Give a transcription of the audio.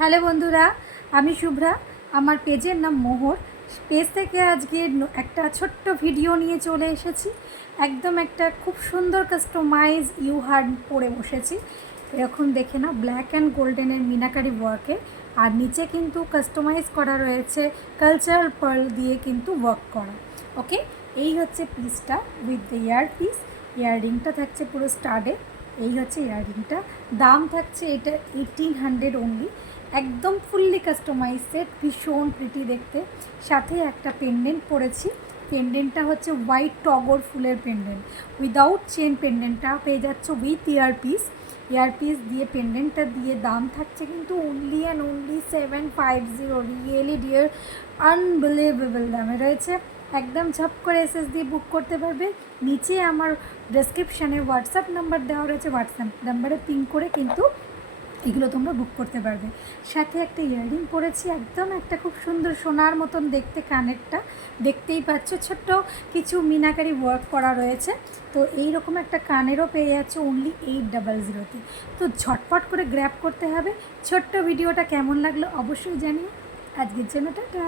Hello বন্ধুরা, আমি শুভ্রা। আমার পেজের নাম মোহর। পেজ থেকে আজকে একটা ছোট্ট ভিডিও নিয়ে চলে এসেছি। একদম একটা খুব সুন্দর কাস্টমাইজ হার্ড পরে বসেছি। এরকম দেখে না, ব্ল্যাক অ্যান্ড গোল্ডেনের মিনাকারি ওয়ার্কে, আর নিচে কিন্তু কাস্টমাইজ করা রয়েছে কালচারাল পার্ল দিয়ে কিন্তু ওয়ার্ক করা। ওকে, এই হচ্ছে পিসটা উইথ দ্য ইয়ার পিস। ইয়াররিংটা থাকছে পুরো স্টাডে। এই হচ্ছে ইয়াররিংটা, দাম থাকছে এটা 1800 অনলি। একদম ফুললি কাস্টমাইজ সেট, ভীষণ প্রিটি দেখতে। সাথে একটা পেন্ডেন্ট পরেছি। পেন্ডেন্টটা হচ্ছে হোয়াইট টগর ফুলের পেন্ডেন্ট, উইদাউট চেন পেন্ডেন্টটা পেয়ে যাচ্ছ উইথ ইয়ারপিস দিয়ে। পেন্ডেন্টটা দিয়ে দাম থাকছে কিন্তু only and only 750। Really dear, unbelievable দামে রয়েছে। একদম ঝপ করে এসএস দিয়ে বুক করতে পারবে। নিচে আমার ডেসক্রিপশানে হোয়াটসঅ্যাপ নাম্বার দেওয়া রয়েছে, হোয়াটসঅ্যাপ নাম্বারে পিন করে কিন্তু এগুলো তোমরা বুক করতে পারবে। সাথে একটা ইয়াররিং পরেছি, একদম একটা খুব সুন্দর সোনার মতন দেখতে। কানেরটা দেখতেই পাচ্ছ, ছোট্ট কিছু মিনাকারি ওয়ার্ক করা রয়েছে। তো এইরকম একটা কানেরও পেয়ে যাচ্ছ অনলি 800। তো ঝটপট করে গ্র্যাব করতে হবে। ছোট্ট ভিডিওটা কেমন লাগলো অবশ্যই জানিও। আজকের জন্য টাটা।